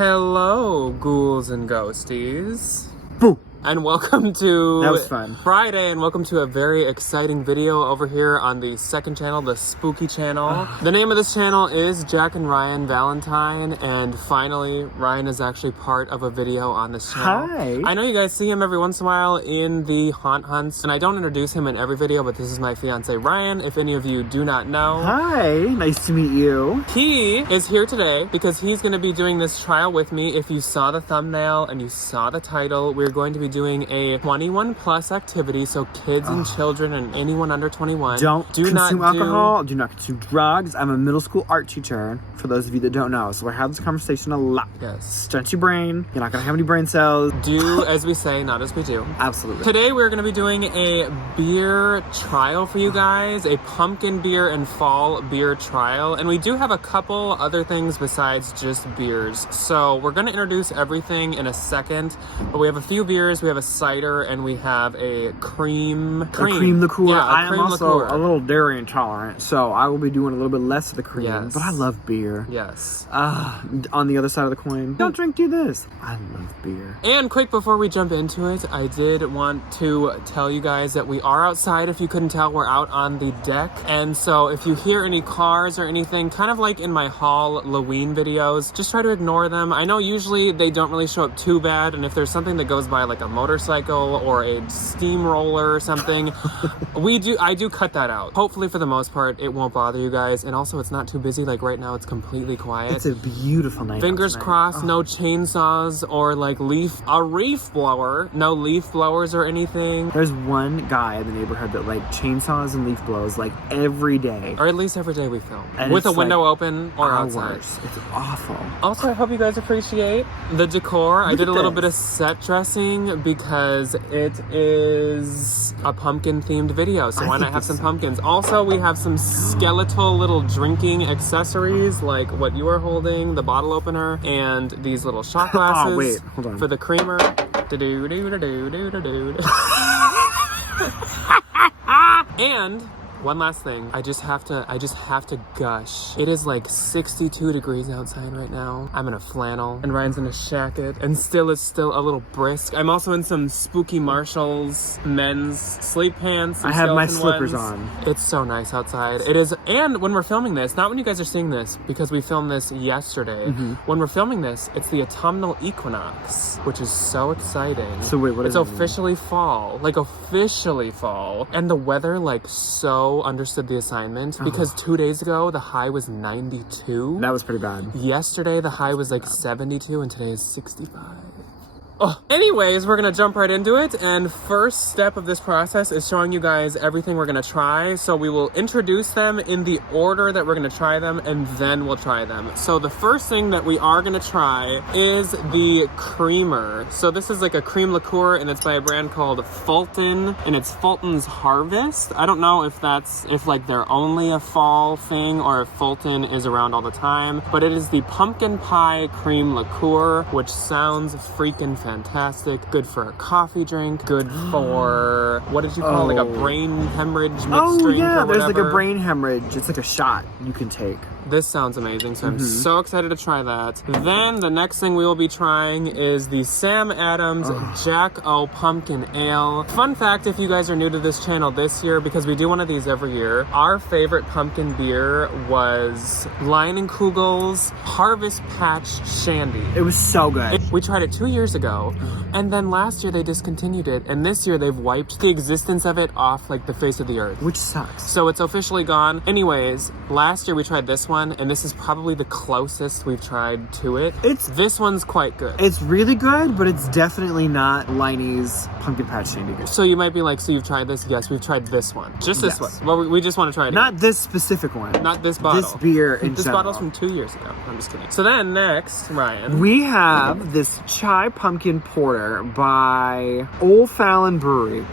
Hello, ghouls and ghosties. Boo! And welcome to That was fun. Friday, and welcome to a very exciting video over here on the second channel, the Spooky channel. The name of this channel is Jack and Ryan Valentine, and finally, Ryan is actually part of a video on this channel. Hi! I know you guys see him every once in a while in the haunt hunts, and I don't introduce him in every video, but this is my fiance Ryan, if any of you do not know. Hi! Nice to meet you. He is here today because he's going to be doing this trial with me. If you saw the thumbnail and you saw the title, we're going to be doing a 21 plus activity, so kids and children and anyone under 21 Do not consume alcohol, do not consume drugs. I'm a middle school art teacher, for those of you that don't know, so I have this conversation a lot. Yes. Stretch your brain. You're not going to have any brain cells. Do as we say, not as we do. Absolutely. Today we're going to be doing a beer trial for you guys, a pumpkin beer and fall beer trial, and we do have a couple other things besides just beers. So we're going to introduce everything in a second, but we have a few beers, we have a cider, and we have a cream liqueur. Yeah, I am also liqueur. a little dairy intolerant, so I will be doing a little bit less of the cream. Yes. But I love beer. Yes. On the other side of the coin, don't drink, do this. I love beer. And quick, before we jump into it, I did want to tell you guys that we are outside. If you couldn't tell, we're out on the deck. And so if you hear any cars or anything, kind of like in my Halloween videos, just try to ignore them. I know usually they don't really show up too bad, and if there's something that goes by like a motorcycle or a steamroller or something, I do cut that out. Hopefully for the most part, it won't bother you guys. And also it's not too busy. Like right now, it's completely quiet. It's a beautiful night. Fingers crossed, no chainsaws or like a leaf blower. No leaf blowers or anything. There's one guy in the neighborhood that like chainsaws and leaf blows like every day. Or at least every day we film. And with a it's, window like, open or hours. outside. It's awful. Also, I hope you guys appreciate the decor. I Look did a at little this. bit of set dressing because it is a pumpkin themed video. So I why not think have it's some so pumpkins? Also, we have some skeletal little drinking accessories like what you are holding, the bottle opener, and these little shot glasses. Oh, wait, hold on. For the creamer. Do-do-do-do-do-do-do. And one last thing, I just have to gush. It is like 62 degrees outside right now. I'm in a flannel, and Ryan's in a jacket, and it's still a little brisk. I'm also in some Spooky Marshalls men's sleep pants. I have my skeleton slippers ones. on. It's so nice outside. It is, and when we're filming this, not when you guys are seeing this, because we filmed this yesterday. When we're filming this, it's the autumnal equinox, which is so exciting. So wait, what It's does that mean? officially fall, like officially fall, and the weather like so understood the assignment because 2 days ago the high was 92. That was pretty bad. Yesterday the high was like 72, and today is 65. Oh. Anyways, we're gonna jump right into it, and first step of this process is showing you guys everything we're gonna try. So we will introduce them in the order that we're gonna try them, and then we'll try them. So the first thing that we are gonna try is the creamer. So this is like a cream liqueur, and it's by a brand called Fulton, and it's Fulton's Harvest. I don't know if like they're only a fall thing or if Fulton is around all the time, but it is the pumpkin pie cream liqueur, which sounds freaking fantastic. Good for a coffee drink. Good for, what did you call it? Like a brain hemorrhage mixed drink yeah, or there's like a whatever. brain hemorrhage. It's like a shot you can take. This sounds amazing, so I'm so excited to try that. Then the next thing we will be trying is the Sam Adams Jack O Pumpkin Ale. Fun fact, if you guys are new to this channel this year, because we do one of these every year, our favorite pumpkin beer was Lion & Kugel's Harvest Patch Shandy. It was so good. We tried it 2 years ago, and then last year they discontinued it, and this year they've wiped the existence of it off like the face of the earth. Which sucks. So it's officially gone. Anyways, last year we tried this one, and this is probably the closest we've tried to it. This one's quite good. It's really good, but it's definitely not Liney's Pumpkin Patch Shandy good. So you might be like, so you've tried this? Yes, we've tried this one. Just this one. Well, we just want to try it. Not this specific one. Not this bottle. This beer in This general. bottle's from 2 years ago. I'm just kidding. So then next, Ryan. We have this Chai Pumpkin Porter by Old Fallon Brewery.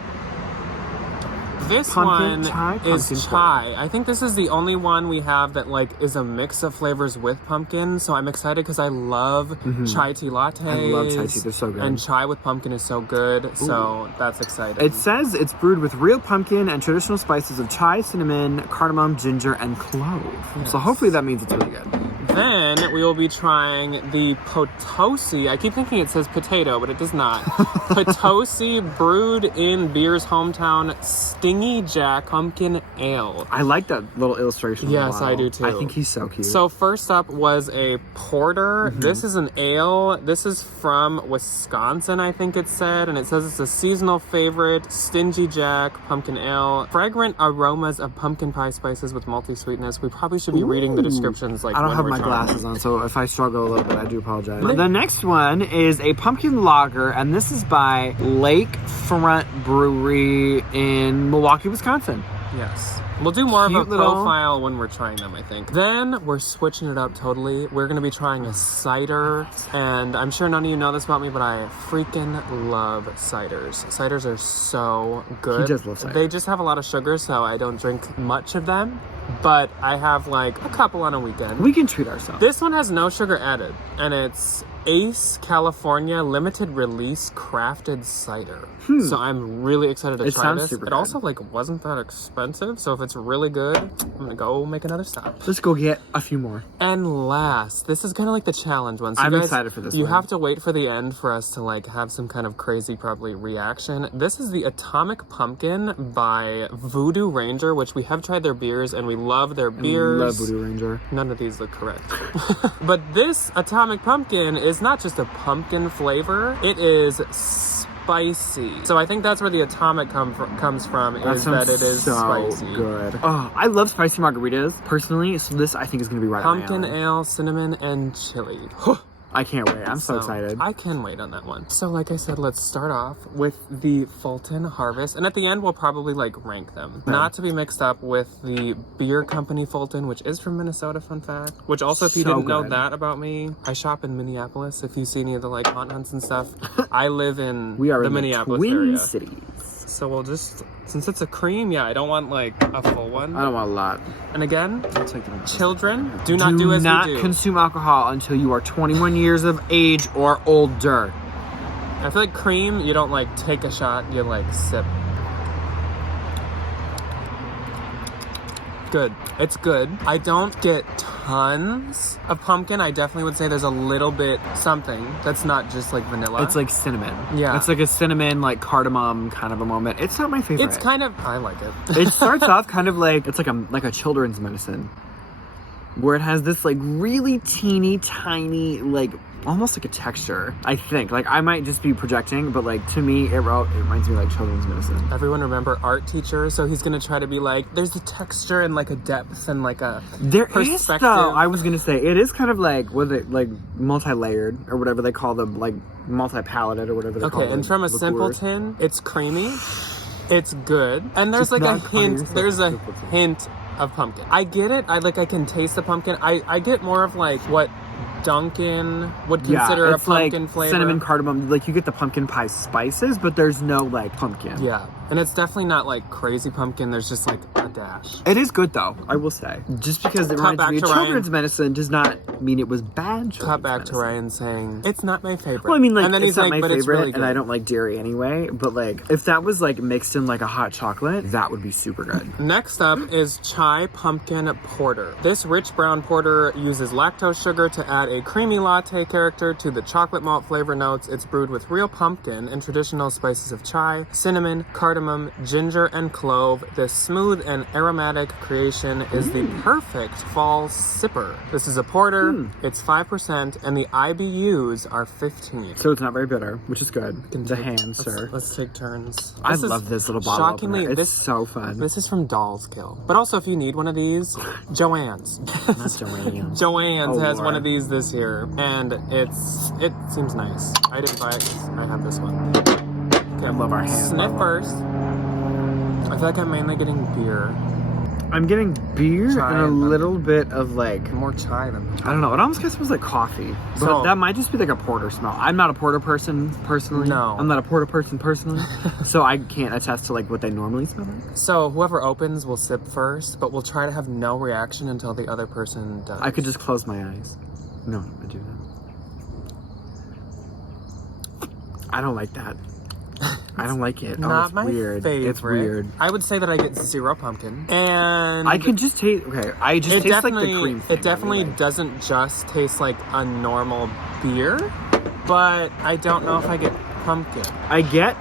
This Pumpkin one chai, is pumpkin chai. I think this is the only one we have that like is a mix of flavors with pumpkin. So I'm excited because I love chai tea lattes. I love chai tea. They're so good. And chai with pumpkin is so good. So that's exciting. It says it's brewed with real pumpkin and traditional spices of chai, cinnamon, cardamom, ginger, and clove. Yes. So hopefully that means it's really good. Then we will be trying the Potosi. I keep thinking it says potato, but it does not. Potosi brewed in beer's hometown Stingy Jack Pumpkin Ale. I like that little illustration. Yes, I do too. I think he's so cute. So first up was a porter. This is an ale. This is from Wisconsin, I think it said, and it says it's a seasonal favorite, Stingy Jack Pumpkin Ale. Fragrant aromas of pumpkin pie spices with malty sweetness. We probably should be reading the descriptions like I don't when have we're my trying. glasses on, so if I struggle a little bit, I do apologize. The next one is a pumpkin lager, and this is by Lakefront Brewery in Milwaukee, Wisconsin. Yes. We'll do more of a Cute little- profile when we're trying them, I think. Then we're switching it up totally. We're going to be trying a cider, and I'm sure none of you know this about me, but I freaking love ciders. Ciders are so good. He does love cider. They just have a lot of sugar, so I don't drink much of them, but I have like a couple on a weekend. We can treat ourselves. This one has no sugar added, and it's Ace California limited release crafted cider. So I'm really excited to It try sounds this. super It good. also like wasn't that expensive, so if it's really good, I'm gonna go make another stop. Let's go get a few more. And last, this is kind of like the challenge one. So I'm you guys, excited for this You one. have to wait for the end for us to like have some kind of crazy probably reaction. This is the Atomic Pumpkin by Voodoo Ranger, which we have tried their beers and we love their beers. Love Voodoo Ranger. None of these look correct. But this Atomic Pumpkin is not just a pumpkin flavor, it is spicy. So I think that's where the atomic comes from, is that it is so spicy. good. Oh, I love spicy margaritas personally, so this I think is going to be right Pumpkin up my alley. ale, cinnamon, and chili. I can't wait. I'm so excited. I can wait on that one. So like I said, let's start off with the Fulton Harvest. And at the end, we'll probably like rank them. Not to be mixed up with the beer company Fulton, which is from Minnesota, fun fact. Which also, if you So didn't know good. that about me, I shop in Minneapolis. If you see any of the like haunt hunts and stuff, I live in We are the in Minneapolis the Twin area. Cities. So we'll just, since it's a cream, yeah, I don't want like a full one. I don't want a lot. And again, I'll take them. children, do not do as we do. consume alcohol until you are 21 years of age or older. I feel like cream, you don't like take a shot, you like sip. Good. It's good. I don't get tons of pumpkin. I definitely would say there's a little bit something that's not just like vanilla. It's like cinnamon. Yeah. It's like a cinnamon, like cardamom kind of a moment. It's not my favorite. It's kind of, I like it. It starts off kind of like, it's like a children's medicine. Where it has this like really teeny tiny, like almost like a texture, I think. Like I might just be projecting, but like to me, it reminds me like children's medicine. Everyone remember art teacher, so he's gonna try to be like, there's a texture and like a depth and like a There is perspective. though, I was gonna say, it is kind of like, what is it, like multi-layered or whatever they call them, like multi-palated or whatever they call them. Okay, and from a simpleton, it's creamy, it's good, and there's Just like a not calling hint. yourself There's a simpleton. hint of pumpkin. I get it. I can taste the pumpkin. I get more of like what Dunkin' would consider a it's pumpkin like flavor. cinnamon, cardamom, like you get the pumpkin pie spices, but there's no like pumpkin. Yeah, and it's definitely not like crazy pumpkin. There's just like a dash. It is good though, I will say. Just because it Cut reminds back me of to Ryan. children's medicine does not mean it was bad children's Cut back to medicine. Ryan saying it's not my favorite. Well, I mean, like, and then it's he's not like, my but favorite, it's really good. and I don't like dairy anyway, but, like, if that was, like, mixed in, like, a hot chocolate, that would be super good. Next up is Chai Pumpkin Porter. This rich brown porter uses lactose sugar to add a creamy latte character to the chocolate malt flavor notes. It's brewed with real pumpkin and traditional spices of chai, cinnamon, cardamom, ginger, and clove. This smooth and aromatic creation is the perfect fall sipper. This is a porter, it's 5%, and the IBUs are 15. So it's not very bitter, which is good. The hand, Let's- sir. Let's take turns. I This is love this little bottle shockingly, opener. It's this so fun. This is from Doll's Kill. But also, if you need one of these, Joann's. Not Joanne's. Joann's Oh, has Lord. one of these this year, and it seems nice. I didn't buy it 'cause I have this one. Okay, I love our hand. Sniff first. I feel like I'm mainly getting beer. I'm getting beer Chai and a and little bit of like, More chai than. I don't know. It almost kind of smells like coffee, but So- that might just be like a porter smell. I'm not a porter person personally. No. I'm not a porter person personally, so I can't attest to like what they normally smell like. So whoever opens will sip first, but we'll try to have no reaction until the other person does. I could just close my eyes. No, I do that. I don't like that. I don't like it. Not it's my weird. favorite. It's weird. I would say that I get 0 pumpkin, and I can just taste. Okay, I just taste like the cream. Thing, It definitely anyway. doesn't just taste like a normal beer, but I don't know if I get pumpkin. I get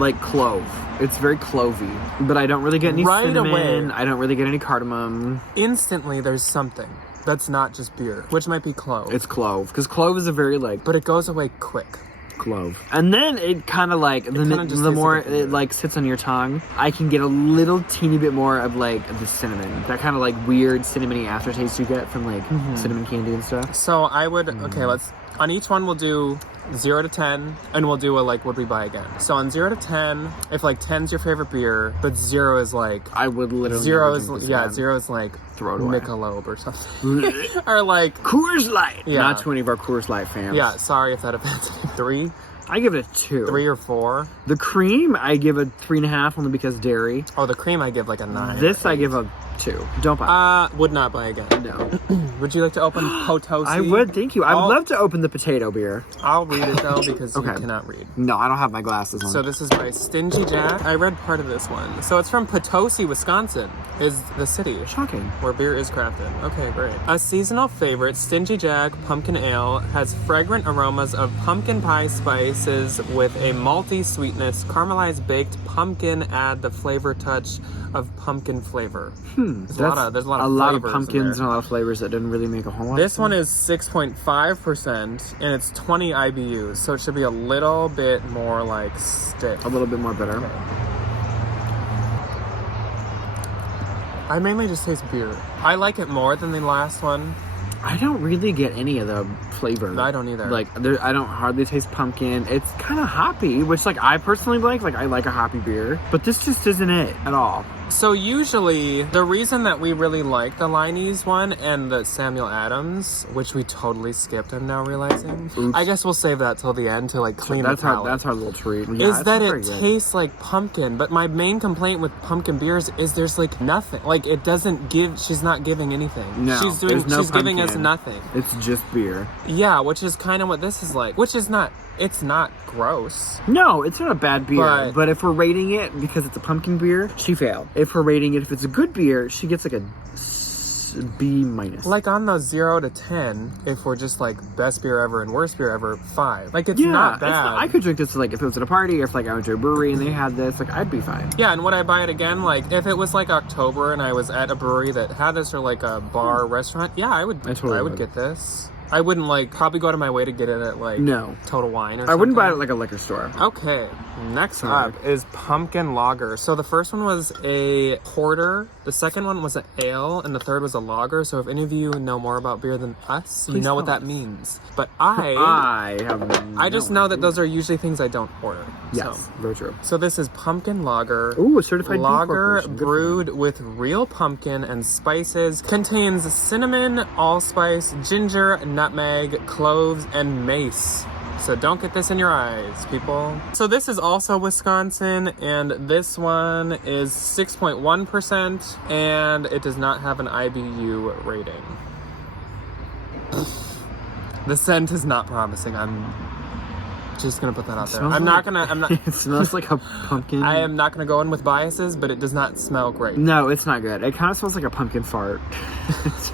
like clove. It's very clovey, but I don't really get any Right cinnamon. away. I don't really get any cardamom. Instantly, there's something that's not just beer, which might be clove. It's clove because clove is a very like but it goes away quick. clove, and then it kind of like kinda just the tastes more like a beer. it like sits on your tongue, I can get a little teeny bit more of like the cinnamon, that kind of like weird cinnamony aftertaste you get from like cinnamon candy and stuff. So I would, okay, let's, on each one we'll do 0 to 10, and we'll do a like, would we buy again? So on 0 to 10, if like 10's your favorite beer, but 0 is like, I would literally 0 never is, drink this yeah, again. 0 is like Throw it away. Michelob or something. Or like, Coors Light. Yeah. Not to any of our Coors Light fans. yeah, sorry if that offends you. 3? I give it a 2. 3 or 4? The cream I give a 3.5 only because dairy. Oh, the cream I give like a 9. This I give a 2. Don't buy. Would not buy again. No. Would you like to open Potosi? I would, thank you. I would I'll- love to open the potato beer. I'll read it though because you Okay. cannot read. No, I don't have my glasses on. So this is by Stingy Jack. I read part of this one. So it's from Potosi, Wisconsin, is the city shocking. where beer is crafted. Okay, great. A seasonal favorite, Stingy Jack Pumpkin Ale has fragrant aromas of pumpkin pie spices with a malty sweetness. Caramelized baked pumpkin add the flavor touch of pumpkin flavor. There's a lot of a flavors lot of in pumpkins there. and a lot of flavors that didn't really make a whole lot. This of one sense. is 6.5% and it's 20 IBUs, so it should be a little bit more like stiff. a little bit more bitter. I mainly just taste beer. I like it more than the last one. I don't really get any of the flavor. I don't either. Like, I don't hardly taste pumpkin. It's kind of hoppy, which, like, I personally like. Like, I like a hoppy beer. But this just isn't it at all. So usually, the reason that we really like the Liney's one and the Samuel Adams, which we totally skipped, I'm now realizing. Oops. I guess we'll save that till the end to like clean the palate. That's our little treat. Yeah, Is it's that very it good. tastes like pumpkin, but my main complaint with pumpkin beers is there's like nothing. Like it doesn't give. She's not giving anything. No, she's doing. there's no she's giving us pumpkin. nothing. It's just beer. Yeah, which is kind of what this is like. Which is not. It's not gross. No, it's not a bad beer. But- But if we're rating it because it's a pumpkin beer, she failed. If we're rating it if it's a good beer, she gets like a B minus. Like on the 0 to 10, if we're just like best beer ever and worst beer ever, 5. Like it's yeah, not bad. I could drink this like if it was at a party or if like I went to a brewery and they had this, like I'd be fine. Yeah, and would I buy it again? Like if it was like October and I was at a brewery that had this or like a bar or restaurant, yeah, I would. I totally would would. get this. I wouldn't like probably go to my way to get it at like No. Total Wine or something. I wouldn't buy it at like a liquor store. Okay, next Sorry. up is pumpkin lager. So the first one was a porter, the second one was an ale, and the third was a lager. So if any of you know more about beer than us, you Please know what tell that us. means. But I just know that those are usually things I don't order. Yes, very true. So this is pumpkin lager. Ooh, a certified B Lager corporation. Good for brewed with real pumpkin and spices. Contains cinnamon, allspice, ginger, nutmeg, cloves, and mace. So don't get this in your eyes, people. So this is also Wisconsin, and this one is 6.1%, and it does not have an IBU rating. The scent is not promising. I'm just gonna put that out there. Smells I'm like- not. It smells like a pumpkin. I am not gonna go in with biases, but it does not smell great. No, it's not good. It kind of smells like a pumpkin fart,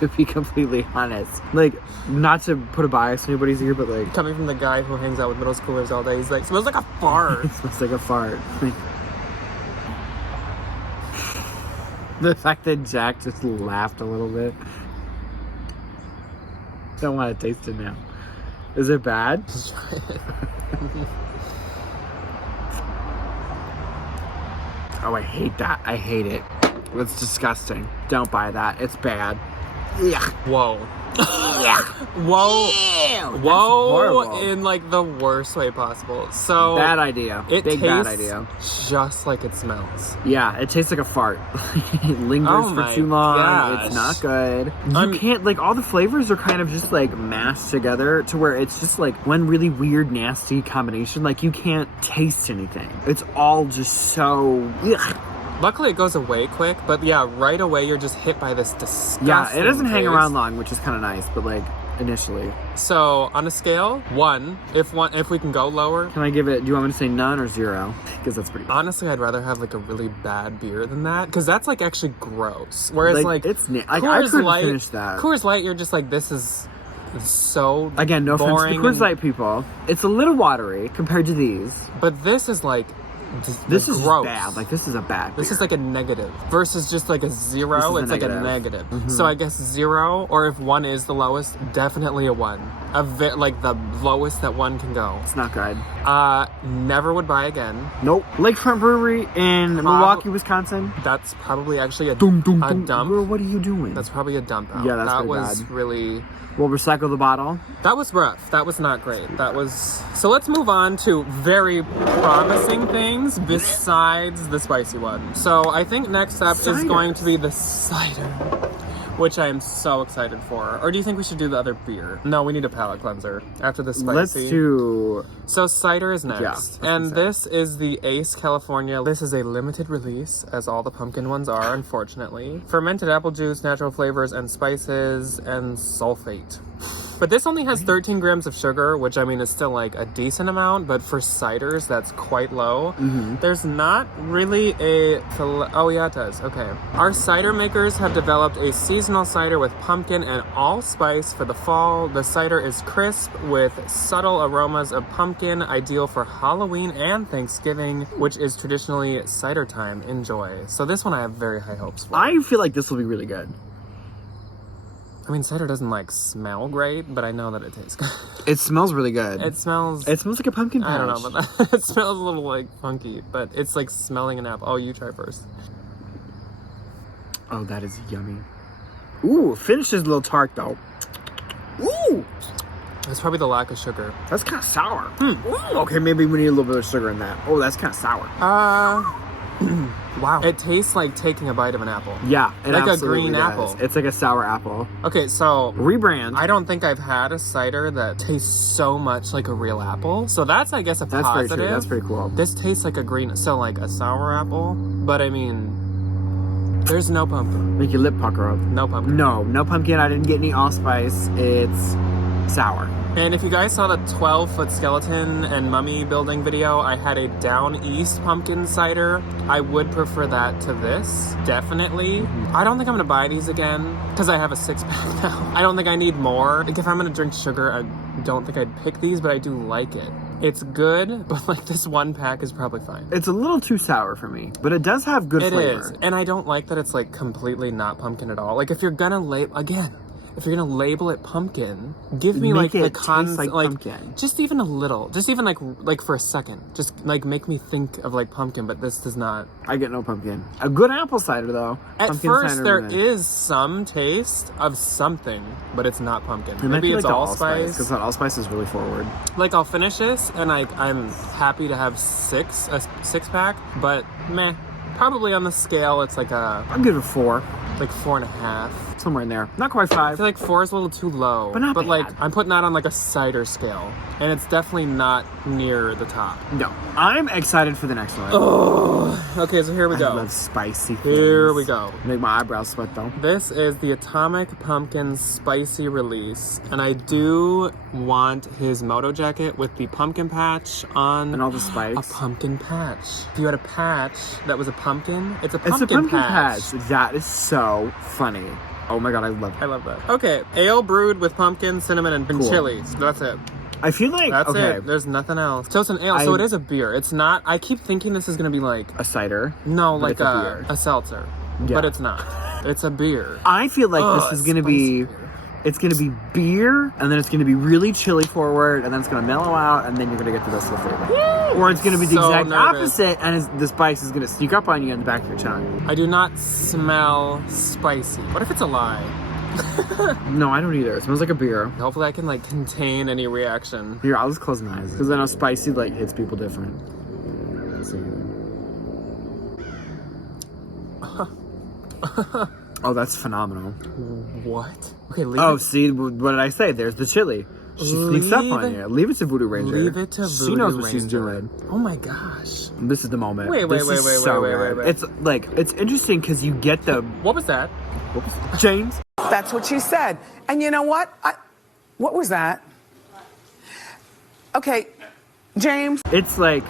to be completely honest. Like, not to put a bias in anybody's ear, but like, Coming from the guy who hangs out with middle schoolers all day, he's like, smells like a fart. it smells like a fart. Like, the fact that Jack just laughed a little bit. Don't want to taste it now. Is it bad? Just try it. Oh, I hate that. I hate it. It's disgusting. Don't buy that. It's bad. Yeah. Whoa. Whoa. Ew, Whoa, horrible. in like the worst way possible. So Bad idea. it Big tastes bad idea. just like it smells. Yeah, it tastes like a fart. It lingers Oh for my too long. gosh. It's not good. I'm- You can't, like, all the flavors are kind of just, like, mashed together to where it's just, like, one really weird, nasty combination. Like, you can't taste anything. It's all just so... Ugh. Luckily, it goes away quick, but yeah, right away you're just hit by this disgusting. Yeah, it doesn't hang taste. around long, which is kind of nice, but, like, initially. So on a scale, 1, if we can go lower. Can I give it... Do you want me to say none or 0? Because that's pretty bad. Honestly, I'd rather have like a really bad beer than that, because that's like actually gross. Whereas like it's... I Coors couldn't Light, finish that. Coors Light, you're just like, this is so Again, no offense to boring the Coors and- Light people. It's a little watery compared to these. But this is like just, This like, is gross. bad. Like, this is a bad This beer. is like a negative versus just like a 0. This is a It's like a negative. negative. So I guess 0, or if 1 is the lowest, definitely a 1. Like the lowest that 1 can go. It's not good. Never would buy again. Nope. Lakefront Brewery in Milwaukee, Wisconsin. That's probably actually a Dum, dum, a dum. dump. Girl, what are you doing? That's probably a dump out. Yeah, that's that pretty was bad. really. We'll recycle the bottle. That was rough. That was not great. That was. So let's move on to very promising things besides the spicy one. So I think next up is Cider. going to be the cider, which I am so excited for. Or do you think we should do the other beer? No, we need a palate cleanser after the spicy. Let's do... So cider is Yeah, next, I was and gonna say. this is the Ace California. This is a limited release, as all the pumpkin ones are, unfortunately. Fermented apple juice, natural flavors and spices, and sulfate. But this only has 13 grams of sugar, which I mean is still like a decent amount, but for ciders, that's quite low. There's not really a... Oh yeah, it does. Okay. Our cider makers have developed a seasonal cider with pumpkin and allspice for the fall. The cider is crisp with subtle aromas of pumpkin, ideal for Halloween and Thanksgiving, which is traditionally cider time. Enjoy. So this one I have very high hopes for. I feel like this will be really good. I mean, cider doesn't like smell great, but I know that it tastes good. It smells really good. It smells... It smells like a pumpkin patch. I don't know about that. It smells a little like funky, but it's like smelling an apple. Oh, you try first. Oh, that is yummy. Ooh, finish is a little tart though. Ooh, It's probably the lack of sugar. that's kind of sour. Ooh, okay, maybe we need a little bit of sugar in that. Oh, that's kind of sour. Wow. It tastes like taking a bite of an apple. Yeah, it Like a absolutely green does. apple. It's like a sour apple. Okay, so Rebrand. I don't think I've had a cider that tastes so much like a real apple. So that's, I guess, a That's positive. very true. That's pretty cool. This tastes like a green, so like a sour apple. But I mean, there's no pumpkin. Make your lip pucker up. No pumpkin. No pumpkin. I didn't get any allspice. It's sour. And if you guys saw the 12-foot skeleton and mummy building video, I had a down east pumpkin cider. I would prefer that to this, definitely. I don't think I'm gonna buy these again because I have a 6-pack now. I don't think I need more. Like if I'm gonna drink sugar, I don't think I'd pick these, but I do like it. It's good, but like this 1-pack is probably fine. It's a little too sour for me, but it does have good It flavor. is, and I don't like that it's like completely not pumpkin at all. Like if you're gonna if you're gonna label it pumpkin, give me Make like the it taste concept, like pumpkin. just even a little, just even like for a second, just like make me think of like pumpkin. But this does not. I get no pumpkin. A good apple cider though. At Pumpkin first, cider there with- is some taste of something, but it's not pumpkin. It might Maybe be it's like the allspice. because that allspice is really forward. Like I'll finish this, and I'm happy to have a 6-pack, but meh. Probably on the scale, it's like a I'll give it a 4, like 4.5. somewhere in there. Not quite I 5. feel like 4 is a little too low. But not like bad. I'm putting that on like a cider scale. And it's definitely not near the top. No, I'm excited for the next one. Oh, okay, so here we I go. love spicy things. Here we go. Make my eyebrows sweat though. This is the Atomic Pumpkin Spicy Release. And I do want his moto jacket with the pumpkin patch on. And all the A spikes. pumpkin patch. If you had a patch that was a pumpkin, it's a It's pumpkin, a pumpkin patch. patch. That is so funny. Oh my god, I love I it. love that. Okay, ale brewed with pumpkin, cinnamon, and Cool. chili. So that's it. I feel like That's okay, it. There's nothing else. Toast and ale. So I- it is a beer. It's not. I keep thinking this is gonna be like a cider. no, But like it's a beer. a seltzer, Yeah. but it's not. It's a beer. I feel like Ugh, this is gonna spicy be. beer. It's gonna be beer, and then it's gonna be really chili forward, and then it's gonna mellow out, and then you're gonna get the rest of the flavor. Or it's gonna be the So exact nervous. opposite, and the spice is gonna sneak up on you in the back of your tongue. I do not smell spicy. What if it's a lie? No, I don't either. It smells like a beer. Hopefully I can like contain any reaction. Here, I'll just close my eyes. Because I know spicy like hits people different. So. Oh, that's phenomenal. What? Okay, leave Oh, it. see, what did I say? There's the chili. She sneaks up on you. Leave it to Voodoo Ranger. Leave it to Voodoo She knows what she's Ranger. doing. Oh my gosh. This is the moment. Wait, This is so good. It's like, it's interesting because you get the... What was that? Whoops. James? That's what she said. And you know what? What was that? Okay, James. It's like,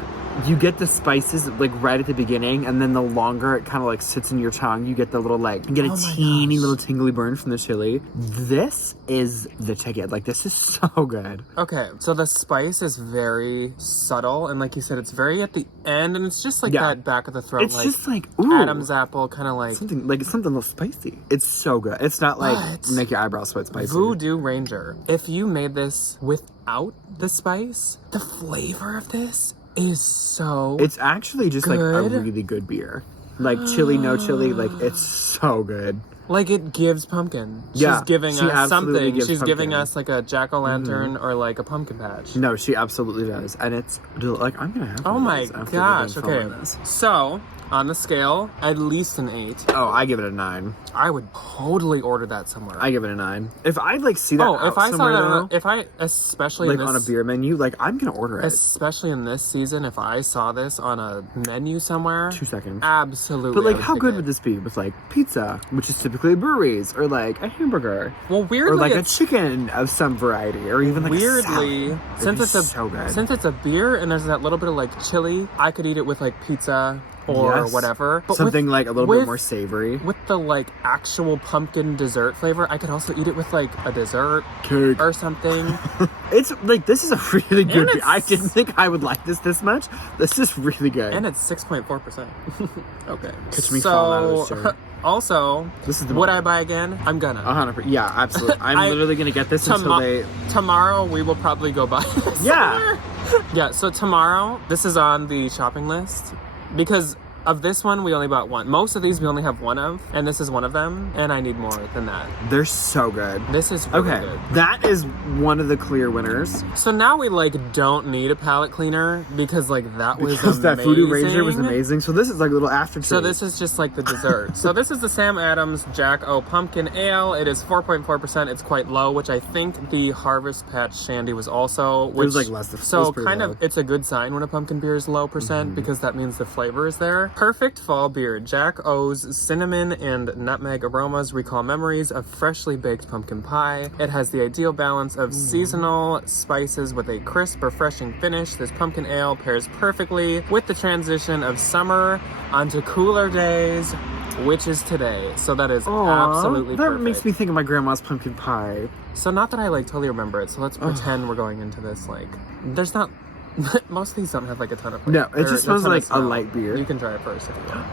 you get the spices like right at the beginning, and then the longer it kind of like sits in your tongue, you get the little like, you get a teeny little tingly burn from the chili. This is the ticket. Like, this is so good. Okay, so the spice is very subtle, and like you said, it's very at the end, and it's just like that back of the throat. It's like just like, ooh. Adam's apple, kind of like... It's something a little spicy. It's so good. It's not like, make your eyebrows sweat spicy. Voodoo Ranger. If you made this without the spice, the flavor of this is so It's actually just like a good. really good beer. Like chili, no chili, like it's so good. Like it gives pumpkin. Yeah, She's giving she us absolutely something. gives She's giving pumpkin. us like a jack-o'-lantern or like a pumpkin patch. No, she absolutely does. And it's like, I'm gonna have Oh one of my these after we're gosh. done Okay. filming this. So, on the scale, at least an 8. Oh, I give it a 9. I would totally order that somewhere. I give it a 9. If I like see that if I saw somewhere that, though, if I, especially like in this, on a beer menu, like I'm gonna order it. especially in this season, if I saw this on a menu somewhere, 2 seconds. absolutely. But like, I would how pick good it. would this be with like pizza, which is typically breweries, or like a hamburger, Well, weirdly, or like a it's chicken of some variety, or even like weirdly, a salad. since it's a so good. since it's a beer and there's that little bit of like chili, I could eat it with like pizza or Yes. whatever. But something with, like a little with, bit more savory. with the like actual pumpkin dessert flavor. I could also eat it with like a dessert Cake. or something. It's like, this is a really good beer. it's- I didn't think I would like this much. This is really good. And it's 6.4%. Okay. Catch me falling out of this chair. Also, This is the would I moment. buy again? I'm gonna. 100%. Yeah, absolutely. I'm literally gonna get this until they. Tomorrow we will probably go buy this. Yeah. Yeah, so tomorrow, this is on the shopping list because of this one, we only bought one. Most of these we only have one of, and this is one of them, and I need more than that. They're so good. This is really Okay, good. that is one of the clear winners. So now we like don't need a palate cleaner because like that was Because amazing. that Voodoo Ranger was amazing. So this is like a little aftertaste. So this is just like the dessert. So this is the Sam Adams Jack O Pumpkin Ale. It is 4.4%. It's quite low, which I think the Harvest Patch Shandy was also. Which, was, like, less than- it So was pretty kind low. of, it's a good sign when a pumpkin beer is low percent because that means the flavor is there. Perfect fall beer. Jack O's cinnamon and nutmeg aromas recall memories of freshly baked pumpkin pie. It has the ideal balance of seasonal spices with a crisp, refreshing finish. This pumpkin ale pairs perfectly with the transition of summer onto cooler days, which is today. So that is absolutely that perfect. makes me think of my grandma's pumpkin pie. So not that I like totally remember it. So let's pretend we're going into this like there's not. Most of these don't have like a ton of. No, it or just a ton smells of like a smell. light beer. You can try it first if you want.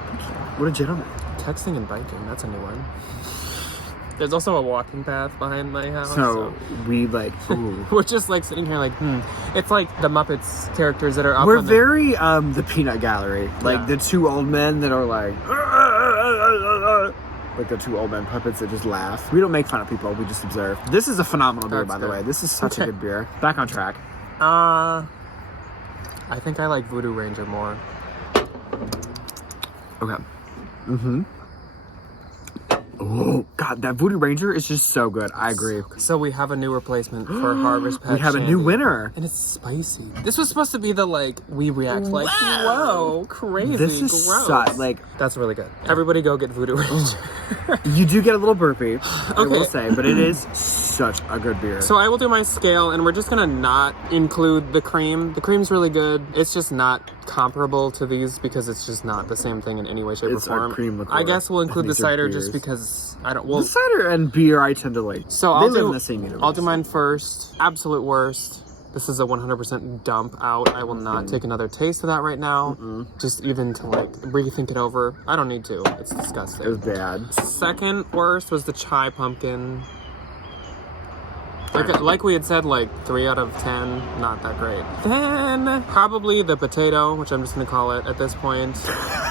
What a gentleman. Texting and biking, that's a new one. There's also a walking path behind my house. So we like, ooh. We're just like sitting here like, It's like the Muppets characters that are up We're on very the peanut gallery. Like Yeah. the two old men that are like the two old men puppets that just laugh. We don't make fun of people, we just observe. This is a phenomenal beer, That's by the good. way. This is such a Okay. good beer. Back on track. I think I like Voodoo Ranger more. Okay. Oh, God, that Voodoo Ranger is just so good. I agree. So we have a new replacement for Harvest Patch We have a new Shandy. winner. And it's spicy. This was supposed to be the like we react like whoa crazy This is gross. like, That's really good. Everybody go get Voodoo Ranger. you do get a little burpy, I will Okay. say, but it is such a good beer. So I will do my scale, and we're just gonna not include the cream. The cream's really good. It's just not comparable to these because it's just not the same thing in any way, shape, It's or a form. cream liqueur. I guess we'll include And the these are cider just beers. because I don't. The Well, cider and beer I tend to like. so they I'll live do in the same universe. I'll do mine first. Absolute worst. This is a 100% dump out. I will not take another taste of that right now. Just even to like rethink it over. I don't need to. It's disgusting. It was bad. Second worst was the chai pumpkin. Like we had said, like 3 out of 10, not that great. Then probably the potato, which I'm just gonna call it at this point.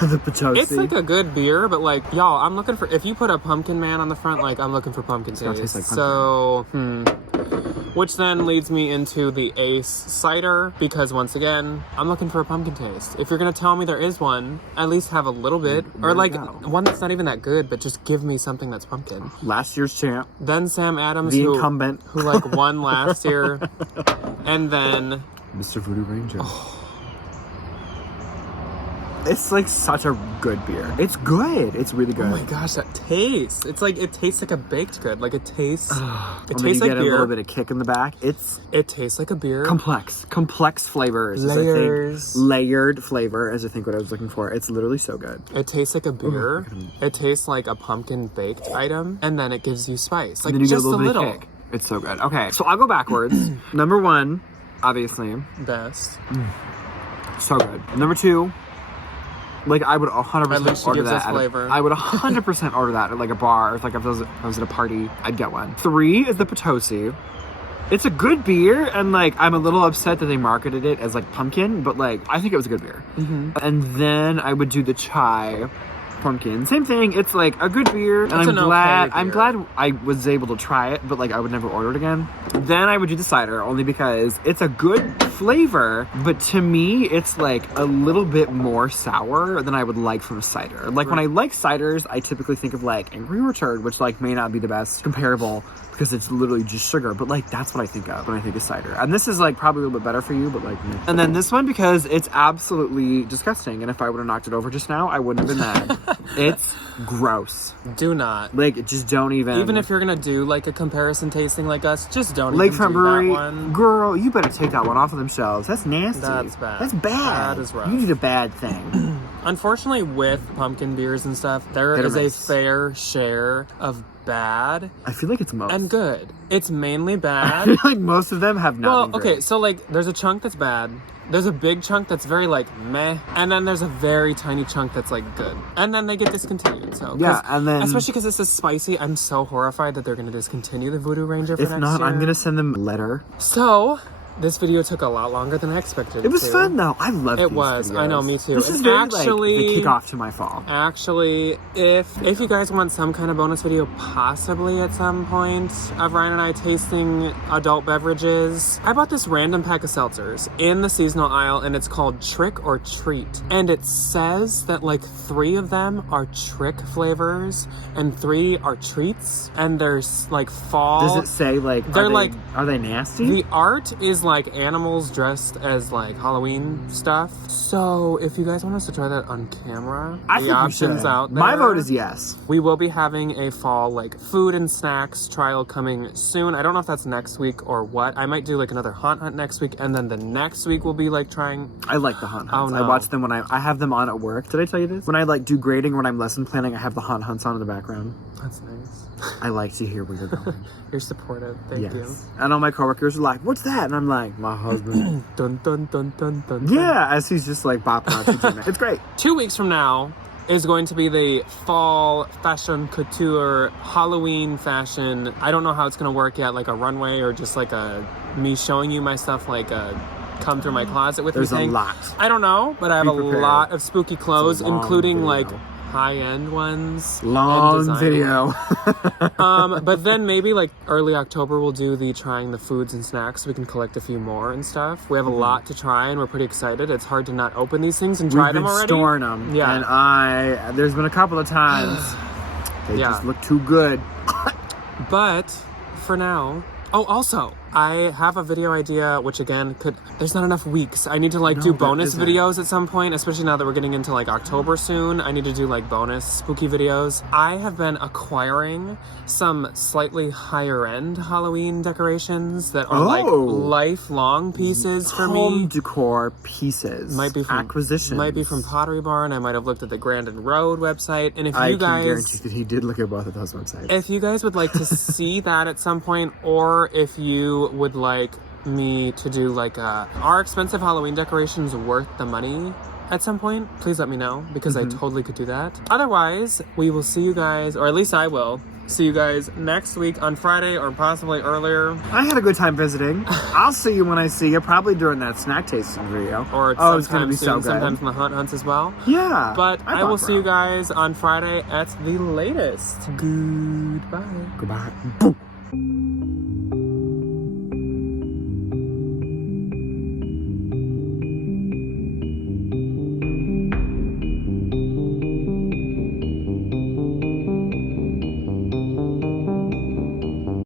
The potato. It's like a good beer, but like y'all, I'm looking for, if you put a pumpkin man on the front, like I'm looking for pumpkin taste. Taste like pumpkin. So, which then leads me into the Ace cider, because once again, I'm looking for a pumpkin taste. If you're gonna tell me there is one, at least have a little bit, or like one that's not even that good, but just give me something that's pumpkin. Last year's champ. Then Sam Adams, The incumbent. who like won last year, and then Mr. Voodoo Ranger. It's like such a good beer. It's good. It's really good. oh my gosh, that taste! It's like it tastes like a baked good. Like it tastes. It And then tastes you like get a beer. little bit of kick in the back. It tastes like a beer. Complex flavors. is, I Layers. think. Layered flavor is I think what I was looking for. It's literally so good. It tastes like a beer. It tastes like a pumpkin baked item, and then it gives you spice, like And then you just get a little bit of kick. It's so good. Okay, so I'll go backwards. Number 1, obviously, Best. so good. Number 2, like I would At 100% least she order gives that. us flavor. I would 100% order that at like a bar. If like if I was at a party, I'd get one. 3 is the Potosi. It's a good beer, and like I'm a little upset that they marketed it as like pumpkin, but like I think it was a good beer. And then I would do the chai pumpkin. Same thing. It's like a good beer, and It's an okay I'm beer. glad I was able to try it, but like I would never order it again. Then I would do the cider only because it's a good flavor, but to me it's like a little bit more sour than I would like from a cider. Like when I like ciders, I typically think of like Angry Orchard, which like may not be the best comparable because it's literally just sugar, but like that's what I think of when I think of cider. And this is like probably a little bit better for you, but like meh. And then this one because it's absolutely disgusting, and if I would have knocked it over just now, I wouldn't have been mad. It's gross. Do not. Like just don't even Even if you're gonna do like a comparison tasting like us, just don't Lakefront even do Brewery, that one. girl, you better take that one off of them shelves. That's nasty. That's bad. That's bad. That is rough. You need a bad thing. Unfortunately, with pumpkin beers and stuff, there Hit or is a miss. fair share of bad I feel like it's most. and good. It's mainly I bad. feel like most of them have not Well, been okay, great. so like there's a chunk that's bad. There's a big chunk that's very like meh, and then there's a very tiny chunk that's like good, and then they get discontinued. So 'cause- Yeah, and then- especially because this is spicy, I'm so horrified that they're gonna discontinue the Voodoo Ranger for If next not, year. I'm gonna send them a letter. So this video took a lot longer than I expected. It was to. fun though. I love It these was. videos. I know, me too. This And is very actually- like the kickoff to my fall. Actually, if you guys want some kind of bonus video, possibly at some point, of Ryan and I tasting adult beverages, I bought this random pack of seltzers in the seasonal aisle, and it's called Trick or Treat. And it says that like 3 of them are trick flavors, and 3 are treats, and there's like fall. Does it say like They're are they, like- are they nasty? The art is like animals dressed as like Halloween stuff. So if you guys want us to try that on camera, I the think we options should. out there. My vote is yes. We will be having a fall like food and snacks trial coming soon. I don't know if that's next week or what. I might do like another haunt hunt next week, and then the next week we'll be like trying. I like the haunt hunts. Oh, I no. watch them when I have them on at work. Did I tell you this? When I like do grading, when I'm lesson planning, I have the haunt hunts on in the background. That's nice. I like to hear where you're going. You're supportive. Thank you. And all my coworkers are like, "What's that?" And I'm like, "My husband." Dun dun dun dun dun. Yeah, as he's just like bopping out to Jimmy. It's great. 2 weeks from now is going to be the fall fashion couture Halloween fashion. I don't know how it's going to work yet, like a runway or just like a me showing you my stuff, like a come through my closet with There's me a thing. lot. I don't know, but I have Be a prepared. lot of spooky clothes, long including video. like high-end ones. and Long designer. video. But then maybe like early October we'll do the trying the foods and snacks so we can collect a few more and stuff. We have a lot to try and we're pretty excited. It's hard to not open these things and try We've been them already. storing them. Yeah. And there's been a couple of times they Yeah. just look too good. But for now, oh, also, I have a video idea, which again, there's not enough weeks. I need to like do there bonus isn't. videos at some point, especially now that we're getting into like October soon. I need to do like bonus spooky videos. I have been acquiring some slightly higher end Halloween decorations that are like Oh. lifelong pieces for Home me. decor pieces. Might be from acquisitions. Might be from Pottery Barn. I might have looked at the Grandin Road website. And if I you can guys guarantee that he did look at both of those websites. if you guys would like to see that at some point, or if you would like me to do like are expensive Halloween decorations worth the money at some point, please let me know, because I totally could do that. Otherwise, we will see you guys, or at least I will, see you guys next week on Friday or possibly earlier. I had a good time visiting. I'll see you when I see you, probably during that snack tasting video. Or oh, it's gonna be soon, so good. sometimes in the hunt hunts as well. Yeah. But I will bought see you bro. guys on Friday at the latest. Goodbye. Goodbye. Boom.